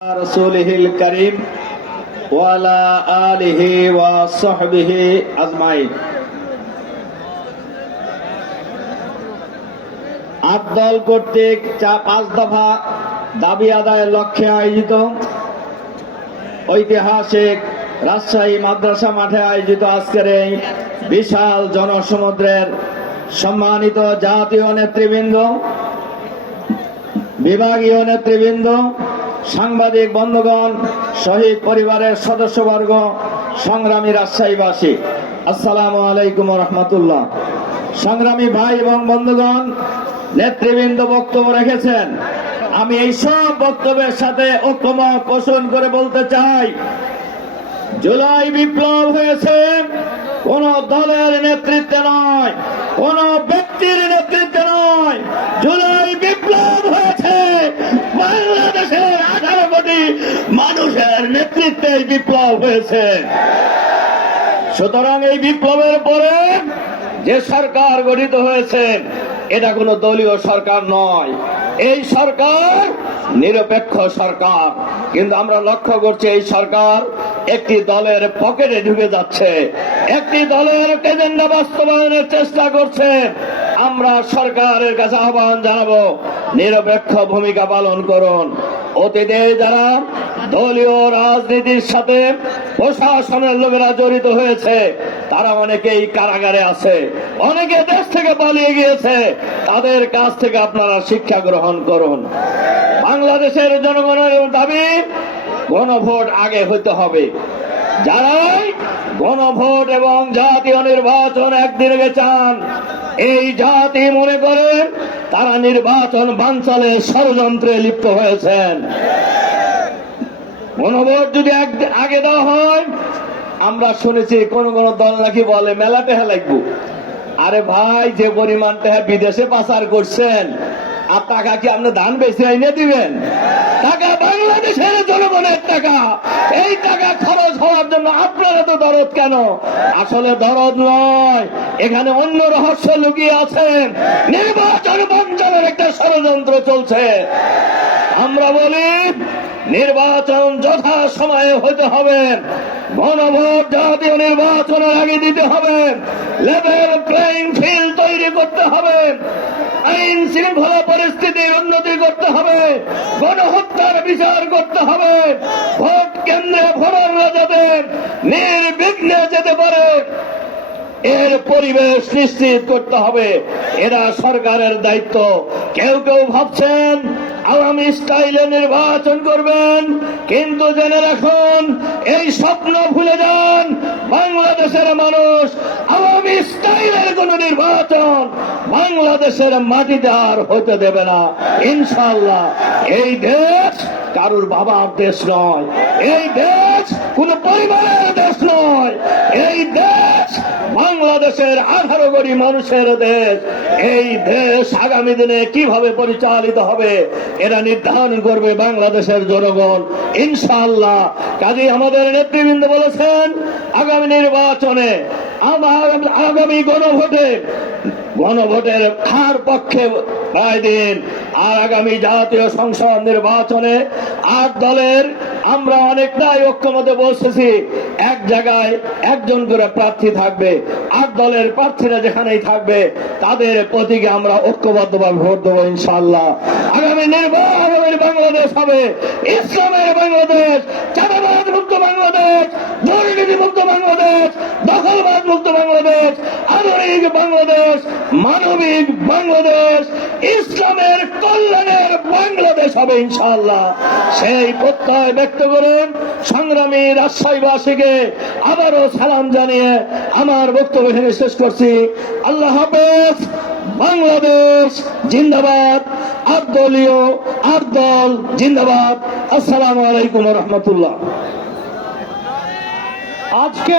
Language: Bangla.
رسوله الكريم وعلى آله وصحبه أجمعين আটদল কর্তৃক চা পাঁচ দফা দাবি আদায়ের লক্ষ্যে আয়োজিত ঐতিহাসিক রাজশাহী মাদ্রাসা মাঠে আয়োজিত আজকের এই বিশাল জনসমুদ্রের সম্মানিত জাতীয় নেতৃবৃন্দ বিভাগীয় নেতৃবৃন্দ সাংবাদিক বন্ধুগণ, শহীদ পরিবারের সদস্যবর্গ, সংগ্রামী রাজশাহীবাসী, আসসালামু আলাইকুম রহমতুল্লাহ। সংগ্রামী ভাই এবং বন্ধুগণ, নেতৃবৃন্দ বক্তব্য রেখেছেন। আমি এই সব বক্তব্যের সাথে ঐক্যমত পোষণ করে বলতে চাই, জুলাই বিপ্লব হয়েছে, কোন দলের নেতৃত্বে নয়, কোন ব্যক্তির নেতৃত্বে মানুষের নেতৃত্বে বিপ্লব হয়েছে। সুতরাং এই বিপ্লবের পরে যে সরকার গঠিত হয়েছে, এটা কোনো দলীয় সরকার নয়। এই সরকার নিরপেক্ষ সরকার। কিন্তু আমরা লক্ষ্য করছি এই সরকার একটি দলের পকেটে ঢুকে যাচ্ছে। একটি দলের এজেন্ডা বাস্তবায়নের চেষ্টা করছে। আমরা সরকারের কাছে আহ্বান জানাব, নিরপেক্ষ ভূমিকা পালন করুন। অতীতে যারা দলীয় রাজনীতির সাথে প্রশাসনের লোকেরা জড়িত হয়েছে। তারা অনেকেই কারাগারে আছে। অনেকে দেশ থেকে পালিয়ে গিয়েছে। তাদের কাছ থেকে আপনারা শিক্ষা গ্রহণ করুন। বাংলাদেশের জনগণের দাবি, গণভোট আগে হইতে হবে। যারাই গণভোট এবং জাতীয় নির্বাচন একদিনে চান, এই জাতি মনে করেন তারা নির্বাচন বাঞ্চলে ষড়যন্ত্রে লিপ্ত হয়েছেন। গণভোট যদি আগে দেওয়া হয়, আমরা শুনেছি কোন কোন দল নাকি বলে, মেলা টেহা লাগবো। আরে ভাই, যে পরিমাণ টেহা বিদেশে পাচার করছেন, আর টাকা কি আপনি ধান বেশি এনে দিবেন? টাকা বাংলাদেশের জনগণের টাকা। এই টাকা খরচ হওয়ার জন্য আপনারা তো দরদ কেন? আসলে দরদ নয়, এখানে অন্য রহস্য লুকিয়ে আছেন। নির্বাচন বঞ্চনের একটা ষড়যন্ত্র চলছে। আমরা বলি নির্বাচন যথা সময়ে হতে হবে। গণভোট জাতীয় নির্বাচনের আগে দিতে হবে। লেভেল প্লেইং ফিল্ড তৈরি করতে হবে। আইন শৃঙ্খলা পরিস্থিতির উন্নতি করতে হবে। গণহত্যার বিচার করতে হবে। ভোট কেন্দ্রে ভোটাররা যাতে নির্বিঘ্নে যেতে পারে, এর পরিবেশ নিশ্চিত করতে হবে। এরা সরকারের দায়িত্ব। কেউ কেউ ভাবছেন আগামী স্টাইলে নির্বাচন করবেন। কিন্তু জেনে রাখুন, এই স্বপ্ন ভুলে যান। বাংলাদেশের মানুষ আগামী স্টাইলের কোন নির্বাচন বাংলাদেশের মাটিতে আর হতে দেবে না। ইনশাল্লাহ এই দেশ কারুর বাবার দেশ নয়। এই দেশ কোন পরিবারের দেশ নয়। এই দেশ বাংলাদেশের আঠারো কোটি মানুষের দেশ। এই দেশ আগামী দিনে কীভাবে পরিচালিত হবে এরা নির্ধারণ করবে বাংলাদেশের জনগণ। ইনশাআল্লাহ। কাজে আমাদের নেতৃবৃন্দ বলেছেন, আগামী নির্বাচনে আমার আগামী গণভোটে, গণভোটের হার পক্ষে রায় দিন, আর আগামী জাতীয় সংসদ নির্বাচনে আট দলের, আমরা অনেকটাই ঐক্যমতে বসেছি। এক জায়গায় একজন করে প্রার্থী থাকবে আর দলের প্রার্থীরা যেখানেই থাকবে, তাদের প্রতীকে আমরা ঐক্যবদ্ধভাবে ভোট দেবো ইনশাল্লাহ আগামী নির্বাচনের বাংলাদেশ হবে, ইসলামের বাংলাদেশ বাংলাদেশ, দুর্নীতি মুক্ত বাংলাদেশ, দখলবাদ মুক্ত বাংলাদেশ, আধুনিক বাংলাদেশ, মানবিক বাংলাদেশ, ইসলামের কল্যাণের বাংলাদেশ হবে ইনশাআল্লাহ। সেই প্রত্যয় ব্যক্ত করেন, সংগ্রামী রাজশাহীবাসীকে আবারও সালাম জানিয়ে আমার বক্তব্য এখানে শেষ করছি। আল্লাহ হাফেজ, বাংলাদেশ জিন্দাবাদ আবদলীয় আবদল জিন্দাবাদ। আসসালামু আলাইকুম রহমতুল্লাহ। আজকে